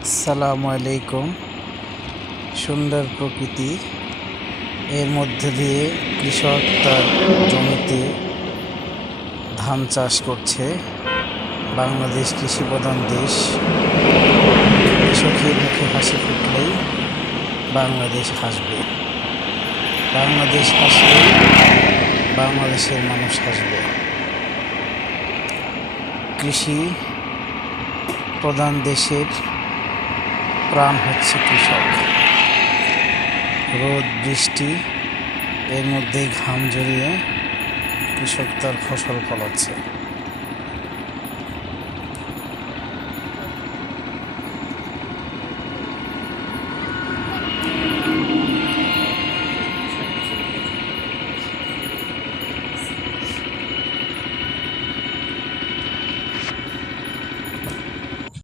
আসসালামু আলাইকুম। সুন্দর প্রকৃতি, এর মধ্যে দিয়ে কৃষক তার জমিতে ধান চাষ করছে। বাংলাদেশ কৃষিপ্রধান দেশ। কৃষকের মুখে হাসি ফুটলেই বাংলাদেশ হাসবে। বাংলাদেশ হাসলেই বাংলাদেশের মানুষ হাসবে। কৃষি প্রধান দেশের প্রাণ হচ্ছে কৃষক। রোদ বৃষ্টি এর মধ্যে ঘাম ঝরিয়ে কৃষক তার ফসল ফলাচ্ছে।